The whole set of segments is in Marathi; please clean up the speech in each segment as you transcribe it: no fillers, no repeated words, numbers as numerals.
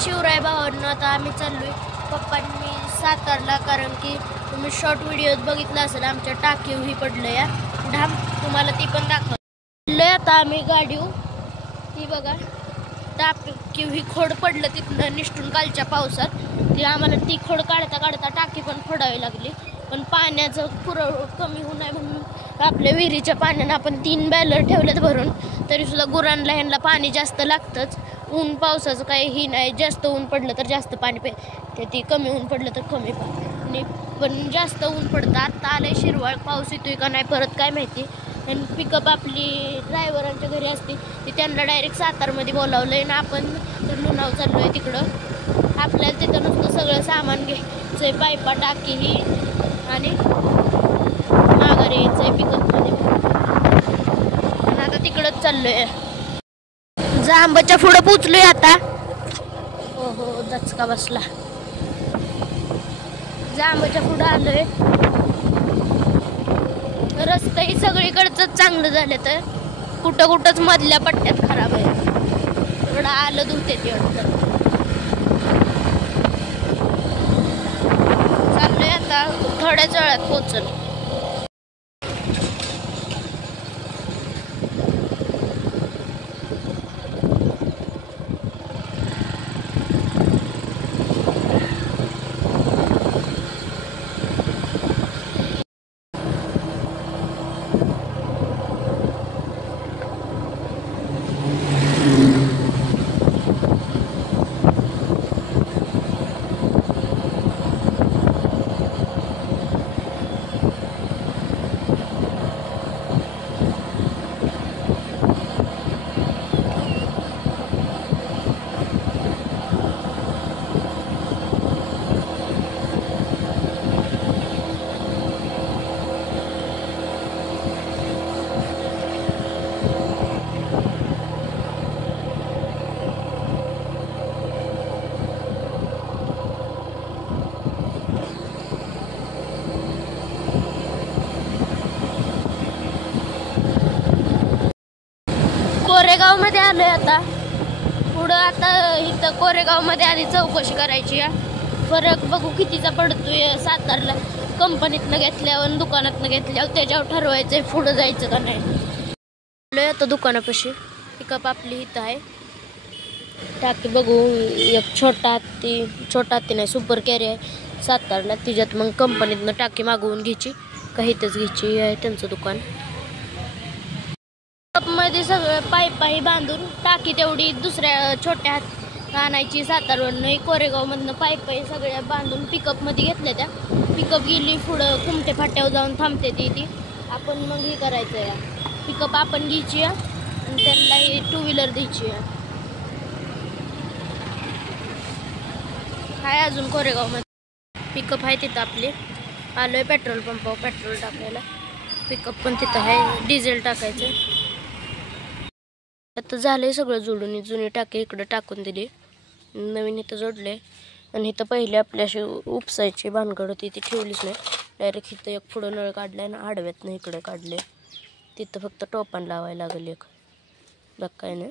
शिवराय भावांनो, आता आम्ही चाललोय पप्पांनी सातारला, कारण की तुम्ही शॉर्ट व्हिडिओत बघितलं असेल आमच्या टाकीव ही पडलं या ढाम, तुम्हाला ती पण दाखवलं. आता आम्ही गाडीव ती बघा टाकीव ही खोड पडलं तिथनं निष्ठून कालच्या पावसात, ती आम्हाला ती खोड काढता काढता टाकी पण फोडावी लागली. पण पाण्याचं पुरवठा कमी होऊ नये म्हणून आपल्या विहिरीच्या पाण्यानं आपण 3 बॅलर ठेवलेत भरून, तरीसुद्धा गुरांना ह्यांना पाणी जास्त लागतंच. ऊन पावसाचं काही ही नाही, जास्त ऊन पडलं तर जास्त पाणी ते ती कमी ऊन पडलं तर कमी पाणी, पण जास्त ऊन पडतं. आत्ता आलंय शिरवाळ, पाऊस येतोय का नाही परत काय माहिती. आणि पिकअप आपली ड्रायव्हरांच्या घरी असते ती, त्यांना डायरेक्ट सातारमध्ये बोलावलं आहे ना, आपण तर लोणाव चाललो आहे तिकडं. आपल्याला तिथं नुसतं सगळं सामान घ्यायचं आहे, पायपा टाकी ही, आणि माघारी यायचं आहे पिकअपमध्ये. आणि आता तिकडंच चाललो आहे, जांबाच्या पुढं पोचलोय आता. हो हो, दचका बसला. जांबाच्या पुढं आलोय. रस्तेही सगळीकडचं चांगलं झालं, तर कुठं कुठंच मधल्या पट्ट्यात खराब आहे. थोडं आलं धुते तेवढं. चाललोय आता, थोड्याच वेळात पोचल. कोरेगाव मध्ये आलोय आता. पुढं आता इथं कोरेगाव मध्ये आधी चौकशी करायची या, फरक बघू कितीचा पडतोय सातारला कंपनीतनं घेतल्यावर दुकानातनं घेतल्यावर, त्याच्यावर ठरवायचंय पुढं जायचं का नाही. आलोय आता दुकानापाशी. पिकअप आपली इथं आहे. टाकी बघू, एक छोटा हत्ती नाही, सुपर कॅरी आहे सातारला, तिच्यात मग कंपनीतनं टाकी मागवून घ्यायची का इथंच घ्यायची आहे त्यांचं दुकान. मध्ये सगळं पाईपाही बांधून टाकी तेवढी दुसऱ्या छोट्या हात आणायची सातारवरनं. कोरेगावमधनं पाईपाही सगळ्या बांधून पिकअपमध्ये घेतल्या. त्या पिकअप गेली पुढं कुमटे फाट्यावर जाऊन थांबते ती आपण मग हे करायचं या, पिकअप आपण घ्यायची आणि त्यांना ही 2 व्हीलर द्यायची आहे. अजून कोरेगावमध्ये पिकअप आहे तिथं आपली. आलोय पेट्रोल पंपावर पेट्रोल टाकायला. पिकअप पण तिथं आहे, डिझेल टाकायचं. आता झालंय सगळं जोडून. जुनी टाकी इकडं टाकून दिली, नवीन इथं जोडले. आणि इथं पहिले आपल्याशी उपसायची भानगड होती ती ठेवलीच नाही, डायरेक्ट इथं एक पुढं नळ काढलाय ना, आडव्यातनं इकडे काढले. तिथं फक्त टोपान लावायला लागेल एक, बघ काय नाही.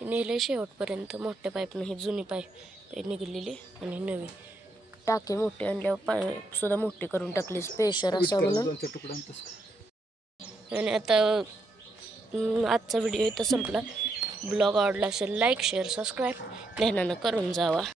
नेलंय शेवटपर्यंत मोठ्या पाईपनं. ही जुनी पाईप निघलेली आणि नवी टाकी मोठी आणल्यावर पाईप सुद्धा मोठी करून टाकली स्पेशर असं म्हणून. आणि आता आजचा व्हिडिओ इथं संपला. ब्लॉग आवडला असेल लाईक शेअर सबस्क्राईब ध्यानानं करून जावा.